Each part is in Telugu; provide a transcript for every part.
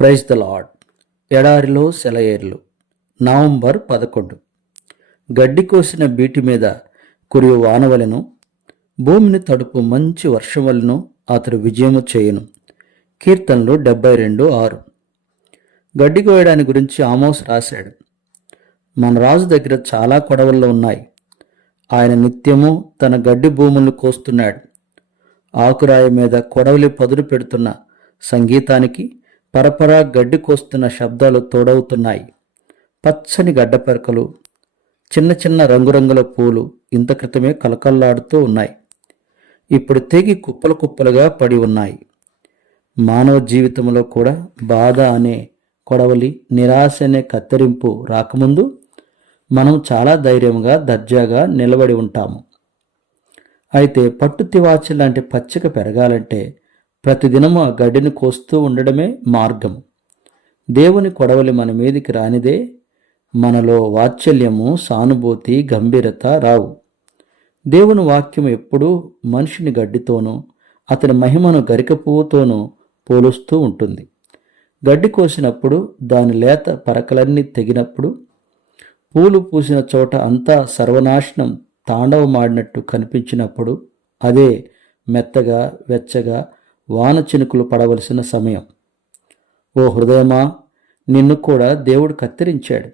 Praise the lord. ఎడారిలో సెలయేర్లు. నవంబర్ 11. గడ్డి కోసిన బీటి మీద కురియు వానవలెను, భూమిని తడుపు మంచి వర్షం వలెను అతడు విజయము చేయును. కీర్తనలు 72:6. గడ్డి కోయడాని గురించి ఆమోస్ రాశాడు. మన రాజు దగ్గర చాలా కొడవళ్ళు ఉన్నాయి. ఆయన నిత్యము తన గడ్డి భూములను కోస్తున్నాడు. ఆకురాయి మీద కొడవలి పదును పెడుతున్న సంగీతానికి పరపరా గడ్డి కోస్తున్న శబ్దాలు తోడవుతున్నాయి. పచ్చని గడ్డపెరకలు, చిన్న చిన్న రంగురంగుల పూలు ఇంత క్రితమే కలకల్లాడుతూ ఉన్నాయి. ఇప్పుడు తెగి కుప్పలు కుప్పలుగా పడి ఉన్నాయి. మానవ జీవితంలో కూడా బాధ అనే కొడవలి, నిరాశ అనే కత్తిరింపు రాకముందు మనం చాలా ధైర్యంగా దర్జాగా నిలబడి ఉంటాము. అయితే పట్టు తివాచి లాంటి పచ్చిక పెరగాలంటే ప్రతిదినము ఆ గడ్డిని కోస్తూ ఉండడమే మార్గం. దేవుని కొడవలి మన మీదికి రానిదే మనలో వాత్సల్యము, సానుభూతి, గంభీరత రావు. దేవుని వాక్యం ఎప్పుడూ మనిషిని గడ్డితోనూ అతని మహిమను గరిక పువ్వుతోనూ పోలుస్తూ ఉంటుంది. గడ్డి కోసినప్పుడు దాని లేత పరకలన్నీ తెగినప్పుడు, పూలు పూసిన చోట అంతా సర్వనాశనం తాండవమాడినట్టు కనిపించినప్పుడు అదే మెత్తగా వెచ్చగా వాన చినుకులు పడవలసిన సమయం. ఓ హృదయమా, నిన్ను కూడా దేవుడు కత్తిరించాడు.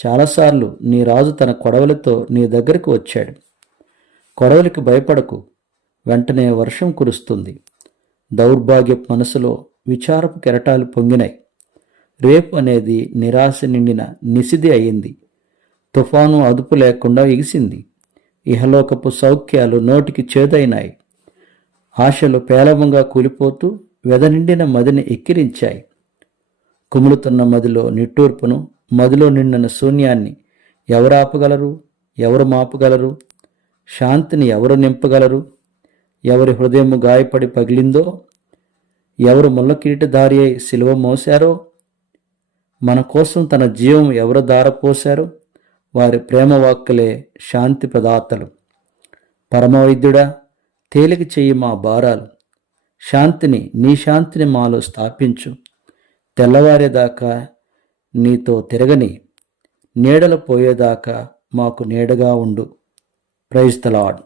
చాలాసార్లు నీ రాజు తన కొడవలితో నీ దగ్గరకు వచ్చాడు. కొడవలికి భయపడకు, వెంటనే వర్షం కురుస్తుంది. దౌర్భాగ్య మనసులో విచారపు కెరటాలు పొంగినాయి. రేపు అనేది నిరాశ నిండిన నిసిది అయింది. తుఫాను అదుపు లేకుండా ఎగిసింది. ఇహలోకపు సౌఖ్యాలు నోటికి చేదైనాయి. ఆశలు పేలవంగా కూలిపోతూ వెదనిండిన మదిని ఎక్కిరించాయి. కుములుతున్న మదిలో నిట్టూర్పును, మదిలో నిండిన శూన్యాన్ని ఎవరు ఆపగలరు? ఎవరు మాపగలరు? శాంతిని ఎవరు నింపగలరు? ఎవరి హృదయము గాయపడి పగిలిందో, ఎవరు ముళ్ళకిరీటధారి అయి సిలువ మోశారో, మన కోసం తన జీవం ఎవరు ధారపోశారో వారి ప్రేమ వాక్కులే శాంతి ప్రదాతలు. పరమవైద్యుడా, తేలిక చెయ్యి మా భారాలు. నీ శాంతిని మాలో స్థాపించు. తెల్లవారేదాకా నీతో తిరగని, నీడలు పోయేదాకా మాకు నీడగా ఉండు. Praise the lord.